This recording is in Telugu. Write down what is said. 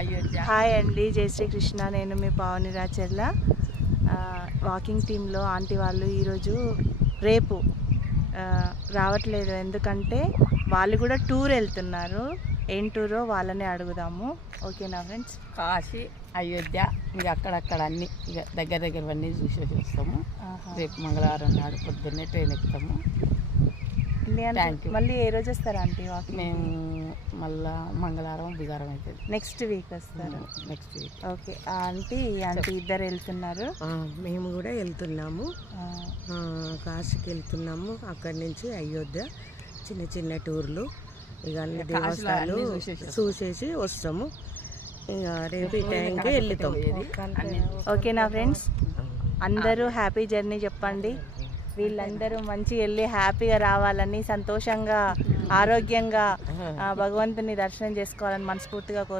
అయోధ్య. హాయ్ అండి, జై శ్రీకృష్ణ. నేను మీ పావని రాచెల్ల. వాకింగ్ టీంలో ఆంటీ వాళ్ళు ఈరోజు రేపు రావట్లేదు, ఎందుకంటే వాళ్ళు కూడా టూర్ వెళ్తున్నారు. ఏం టూరో వాళ్ళనే అడుగుదాము. ఓకేనా ఫ్రెండ్స్? కాశీ, అయోధ్య, ఇక అక్కడక్కడ అన్ని ఇక దగ్గరవన్నీ చూసేసి వస్తాము. రేపు మంగళవారం నాడు పొద్దున్నే ట్రైన్ ఎక్కుతాము. మళ్ళీ ఏ రోజు వస్తారు ఆంటీ వాకింగ్? మేము మళ్ళా మంగళవారం బుధవారం అవుతుంది. నెక్స్ట్ వీక్ వస్తారు. Next week. ఓకే. ఆంటీ ఇద్దరు వెళ్తున్నారు. మేము కూడా వెళ్తున్నాము, కాశీకి వెళ్తున్నాము. అక్కడి నుంచి అయోధ్య చిన్న చిన్న టూర్లు, ఇక అన్ని దేవస్థానాలు చూసేసి వస్తాము. ఇక రేపు ఈ టైంకి వెళ్తాం. ఓకేనా ఫ్రెండ్స్? అందరూ హ్యాపీ జర్నీ చెప్పండి. వీళ్ళందరూ మంచి వెళ్ళి హ్యాపీగా రావాలని, సంతోషంగా, ఆరోగ్యంగా భగవంతుని దర్శనం చేసుకోవాలని మనస్ఫూర్తిగా కోరుకుంటున్నాను.